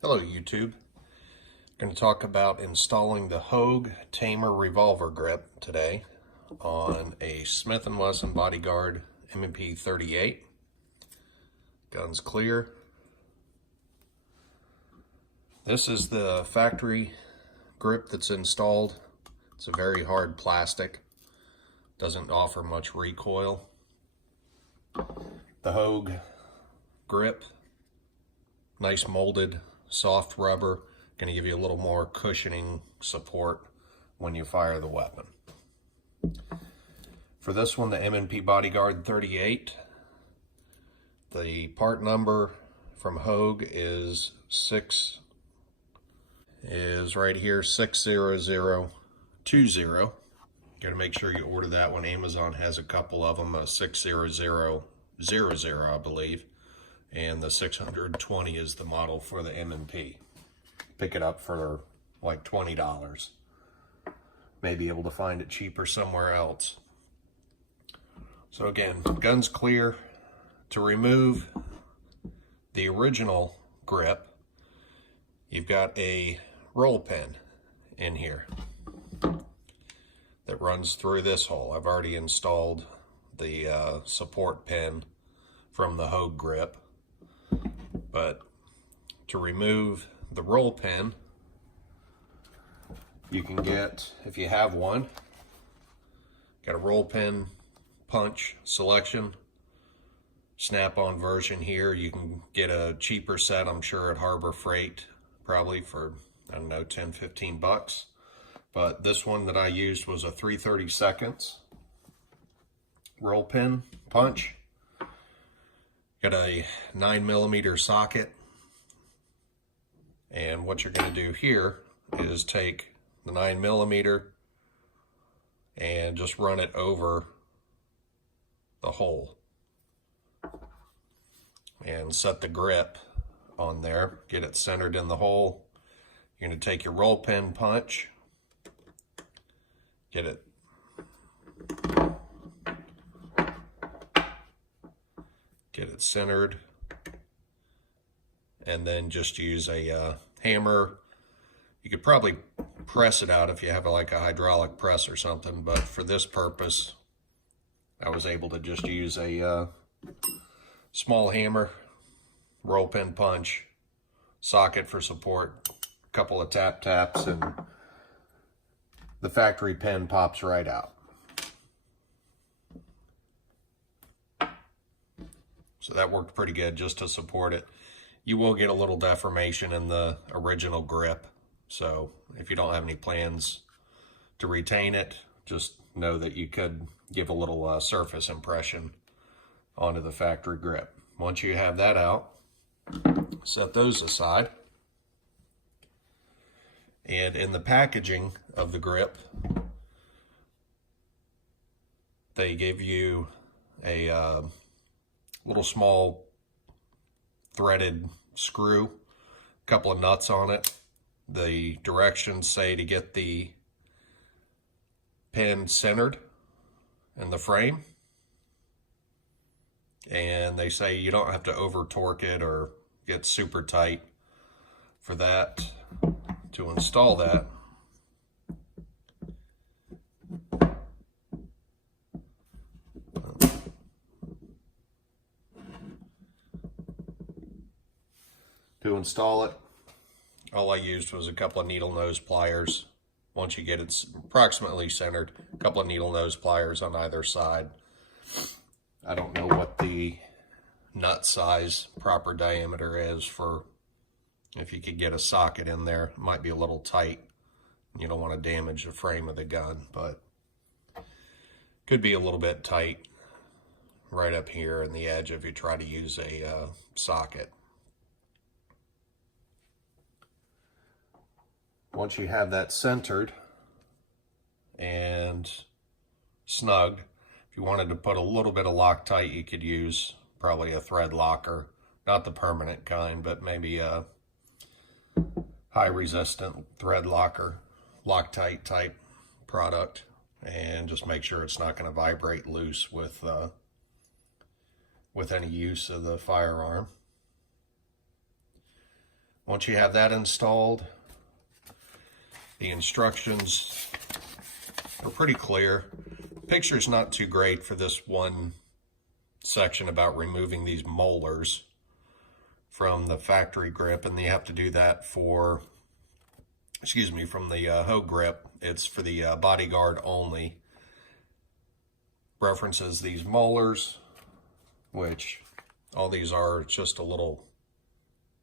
Hello YouTube. I'm going to talk about installing the Hogue Tamer revolver grip today on a Smith & Wesson Bodyguard M&P 38. Gun's clear. This is the factory grip that's installed. It's a very hard plastic. Doesn't offer much recoil. The Hogue grip, nice molded soft rubber, going to give you a little more cushioning support when you fire the weapon. For this one, the M&P Bodyguard 38, the part number from Hogue is right here, 60020. Got to make sure you order that one. Amazon has a couple of them, 60000, I believe. And the 620 is the model for the M&P. Pick it up for like $20. May be able to find it cheaper somewhere else. So again, gun's clear. To remove the original grip, you've got a roll pin in here that runs through this hole. I've already installed the support pin from the Hogue grip. But to remove the roll pin, you can get, if you have one, got a roll pin punch selection, snap-on version here. You can get a cheaper set, I'm sure, at Harbor Freight, probably for, I don't know, 10, 15 bucks. But this one that I used was a 3/32 roll pin punch. Got a 9mm socket, and what you're going to do here is take the 9mm and just run it over the hole and set the grip on there, get it centered in the hole. You're going to take your roll pin punch, get it centered, and then just use a hammer. You could probably press it out if you have like a hydraulic press or something, but for this purpose I was able to just use a small hammer, roll pin punch, socket for support, a couple of taps, and the factory pin pops right out. So that worked pretty good just to support it. You will get a little deformation in the original grip. So if you don't have any plans to retain it, just know that you could give a little surface impression onto the factory grip. Once you have that out, set those aside. And in the packaging of the grip, they give you a little small threaded screw, a couple of nuts on it. The directions say to get the pin centered in the frame, and they say you don't have to over torque it or get super tight for that. To install that, all I used was a couple of needle nose pliers. Once you get it approximately centered, a couple of needle nose pliers on either side. I don't know what the nut size proper diameter is for, if you could get a socket in there. It might be a little tight. You don't want to damage the frame of the gun, but could be a little bit tight right up here in the edge if you try to use a socket. Once you have that centered and snug, if you wanted to put a little bit of Loctite, you could use probably a thread locker, not the permanent kind, but maybe a high resistant thread locker, Loctite type product, and just make sure it's not going to vibrate loose with any use of the firearm. Once you have that installed, the instructions are pretty clear. The picture's not too great for this one section about removing these molars from the factory grip, and you have to do that for, from the Hogue grip. It's for the Bodyguard only. References these molars, which all these are just a little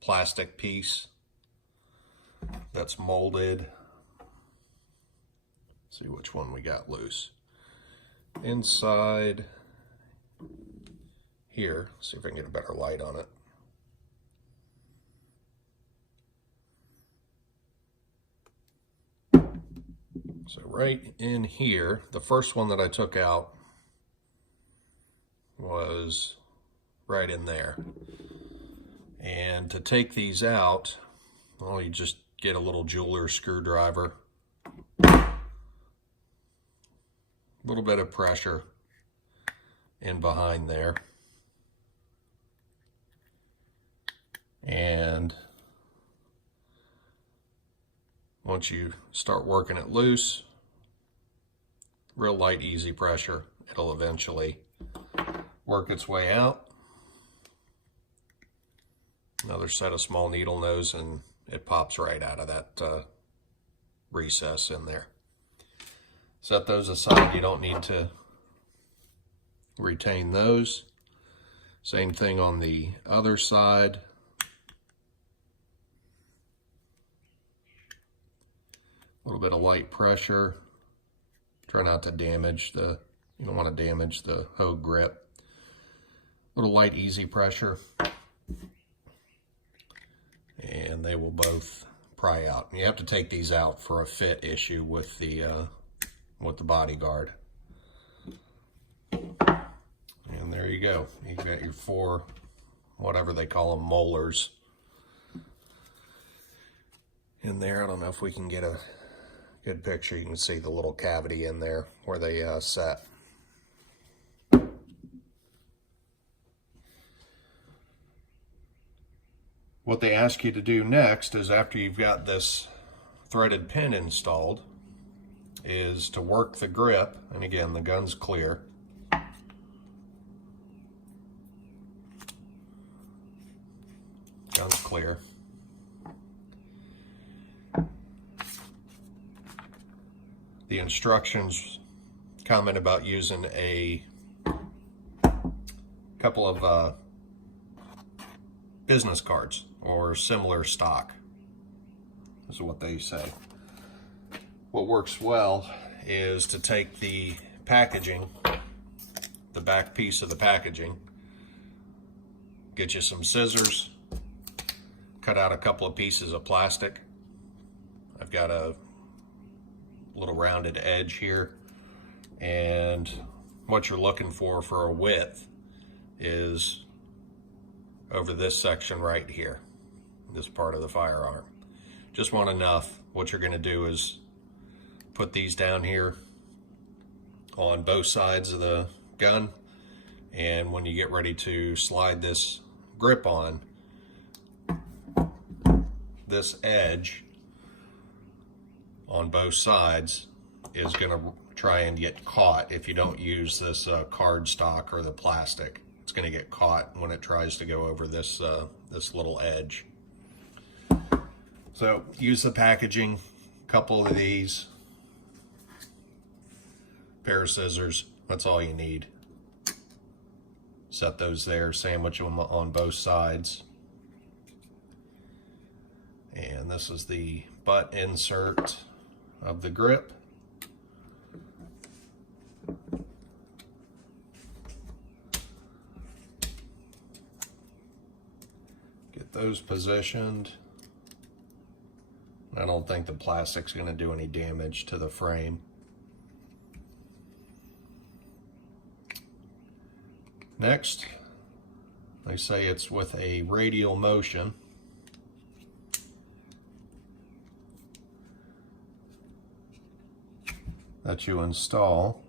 plastic piece that's molded. Let's see which one we got loose. Inside here, see if I can get a better light on it. So right in here, the first one that I took out was right in there. And to take these out, well, you just get a little jeweler's screwdriver, a little bit of pressure in behind there, and once you start working it loose, real light, easy pressure, it'll eventually work its way out. Another set of small needle nose, and it pops right out of that recess in there. Set those aside. You don't need to retain those. Same thing on the other side. A little bit of light pressure. Try not to damage you don't want to damage the Hogue grip. A little light, easy pressure, and they will both pry out. You have to take these out for a fit issue with the Bodyguard. And there you go. You've got your 4, whatever they call them, molars in there. I don't know if we can get a good picture. You can see the little cavity in there where they set. What they ask you to do next is, after you've got this threaded pin installed, is to work the grip. And again, the gun's clear. Gun's clear. The instructions comment about using a couple of business cards or similar stock. This is what they say. What works well is to take the packaging, the back piece of the packaging, get you some scissors, cut out a couple of pieces of plastic. I've got a little rounded edge here, and what you're looking for a width is over this section right here, this part of the firearm. Just want enough. What you're going to do is put these down here on both sides of the gun, and when you get ready to slide this grip on, this edge on both sides is going to try and get caught. If you don't use this card stock or the plastic, it's going to get caught when it tries to go over this this little edge. So use the packaging, couple of these, pair of scissors, that's all you need. Set those there, sandwich them on both sides. And this is the butt insert of the grip. Get those positioned. I don't think the plastic's going to do any damage to the frame. Next, they say it's with a radial motion. That you install,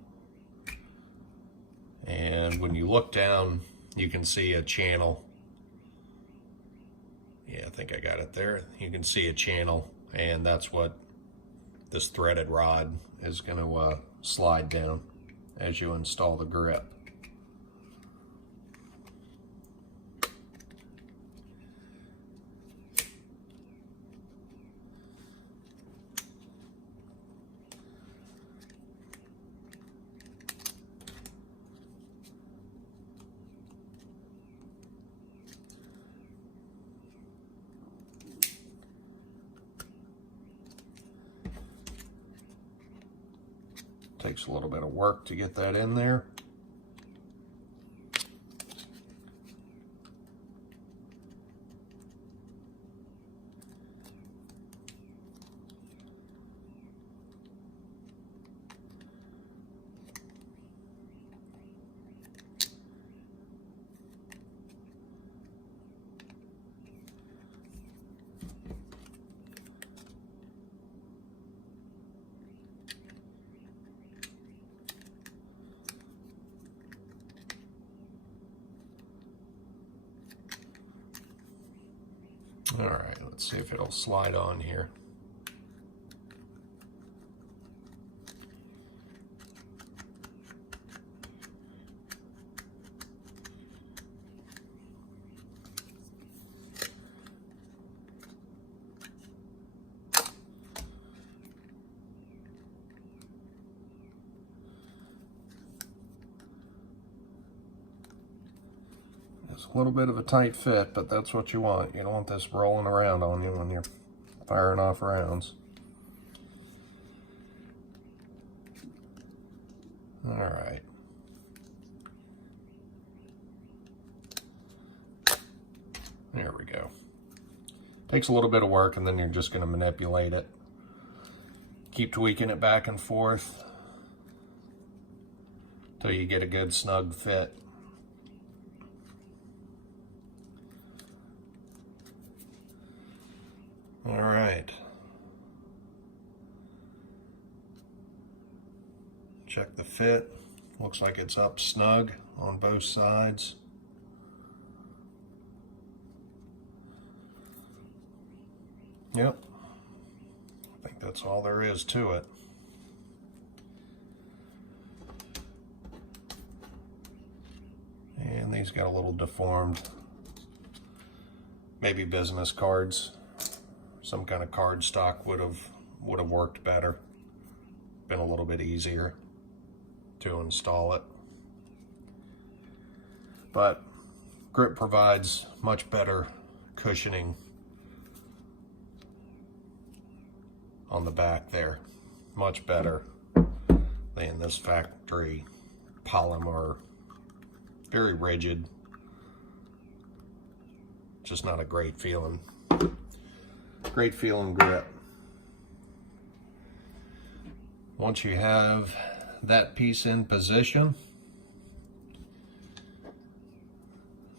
and when you look down, you can see a channel. Yeah, think I got it there. You can see a channel, and that's what this threaded rod is going to slide down as you install the grip. Takes a little bit of work to get that in there. All right, let's see if it'll slide on here. It's a little bit of a tight fit, but that's what you want. You don't want this rolling around on you when you're firing off rounds. All right. There we go. Takes a little bit of work, and then you're just going to manipulate it. Keep tweaking it back and forth till you get a good snug fit. All right. Check the fit. Looks like it's up snug on both sides. Yep. I think that's all there is to it. And these got a little deformed. Maybe business cards. Some kind of card stock would have worked better. Been a little bit easier to install it. But grip provides much better cushioning on the back there. Much better than this factory polymer. Very rigid. Just not a great feeling. Great feeling grip. Once you have that piece in position,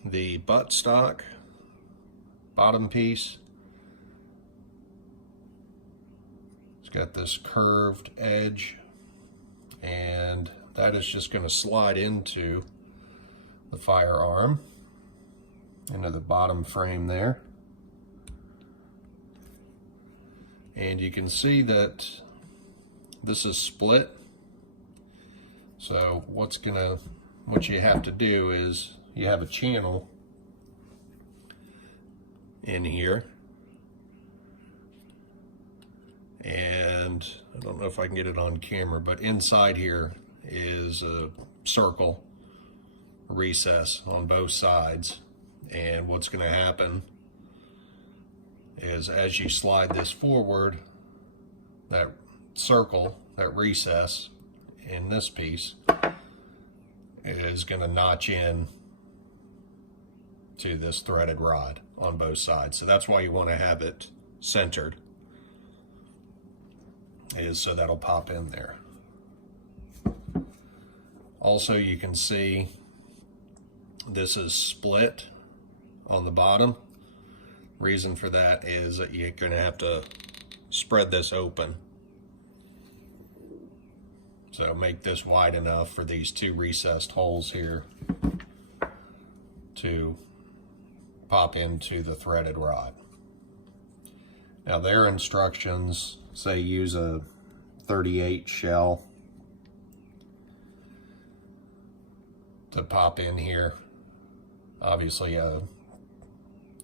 the buttstock bottom piece, it's got this curved edge, and that is just going to slide into the firearm, into the bottom frame there. And you can see that this is split. So what you have to do is you have a channel in here. And I don't know if I can get it on camera, but inside here is a circle recess on both sides. And what's going to happen is as you slide this forward, that circle, that recess in this piece is going to notch in to this threaded rod on both sides. So that's why you want to have it centered, is so that'll pop in there. Also, you can see this is split on the bottom. Reason for that is that you're going to have to spread this open. So make this wide enough for these two recessed holes here to pop into the threaded rod. Now their instructions say use a 38 shell to pop in here. Obviously a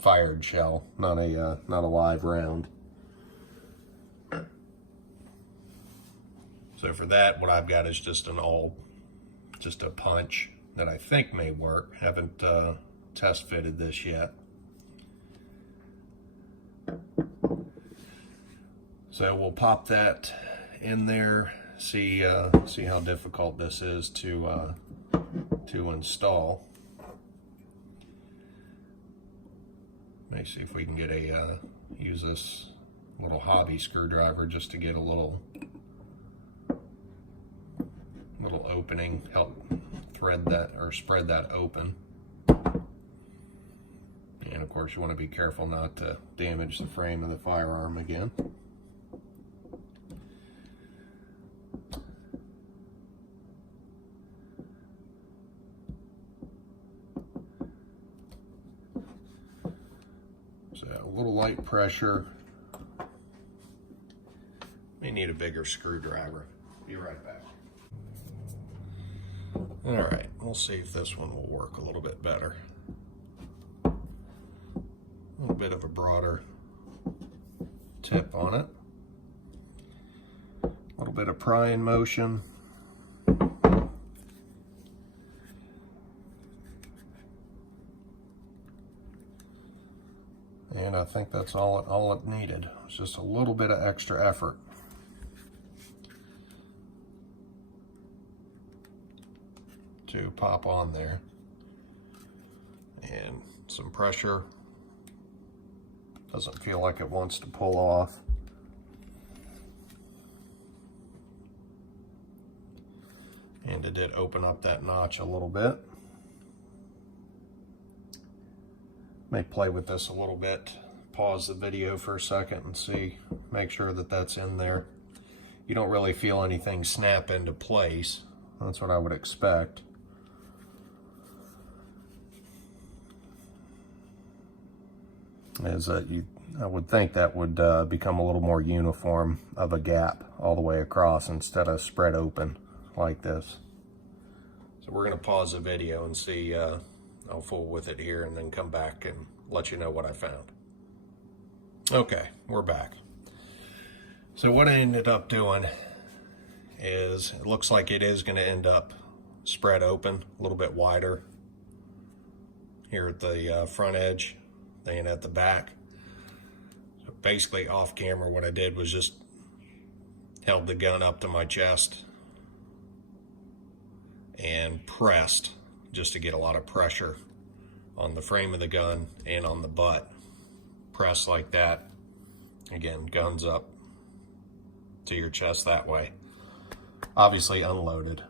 fired shell, not a live round. So for that, what I've got is just a punch that I think may work. Haven't test fitted this yet. So we'll pop that in there, see how difficult this is to install. Let me see if we can get use this little hobby screwdriver just to get a little opening, help thread that or spread that open. And of course you want to be careful not to damage the frame of the firearm again. So a little light pressure. May need a bigger screwdriver. Be right back. All right, we'll see if this one will work a little bit better. A little bit of a broader tip on it. A little bit of prying motion. And I think that's all it needed. It's just a little bit of extra effort. To pop on there, and some pressure. Doesn't feel like it wants to pull off. And it did open up that notch a little bit. May play with this a little bit, pause the video for a second and see, make sure that that's in there. You don't really feel anything snap into place. That's what I would expect. Is that I would think that would become a little more uniform of a gap all the way across instead of spread open like this. So we're going to pause the video and see, I'll fool with it here and then come back and let you know what I found. Okay, we're back. So what I ended up doing is, it looks like it is going to end up spread open a little bit wider here at the front edge and at the back. So basically off camera what I did was just held the gun up to my chest and pressed just to get a lot of pressure on the frame of the gun and on the butt. Press like that. Again, guns up to your chest that way. Obviously unloaded.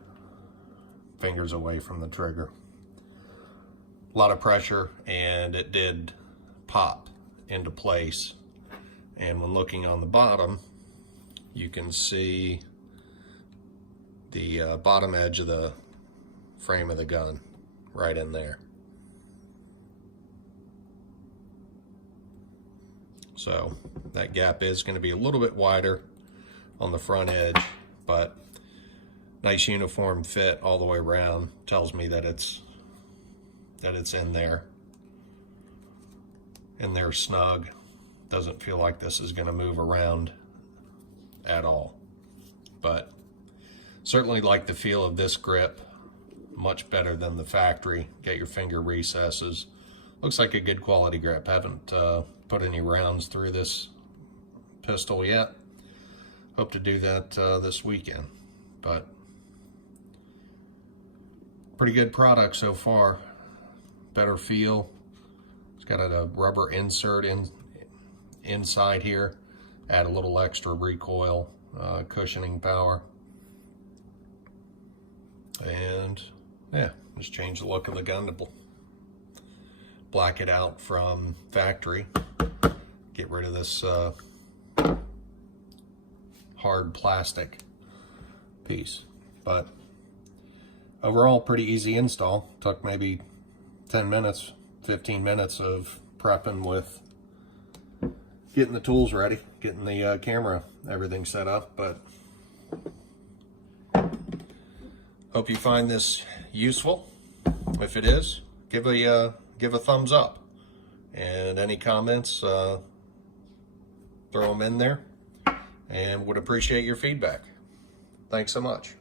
Fingers away from the trigger. A lot of pressure, and it did pop into place. And when looking on the bottom, you can see the bottom edge of the frame of the gun right in there. So that gap is going to be a little bit wider on the front edge, but nice uniform fit all the way around. Tells me that it's in there snug. Doesn't feel like this is going to move around at all, but certainly like the feel of this grip. Much better than the factory. Get your finger recesses. Looks like a good quality grip. Haven't put any rounds through this pistol yet. Hope to do that this weekend, but pretty good product so far. Better feel. It's got a rubber insert inside here. Add a little extra recoil, cushioning power. And yeah, just change the look of the gun to black it out from factory. Get rid of this hard plastic piece. But overall, pretty easy install. Took maybe 10 minutes, 15 minutes of prepping with getting the tools ready, getting the camera, everything set up. But hope you find this useful. If it is, give a thumbs up, and any comments, throw them in there, and would appreciate your feedback. Thanks so much.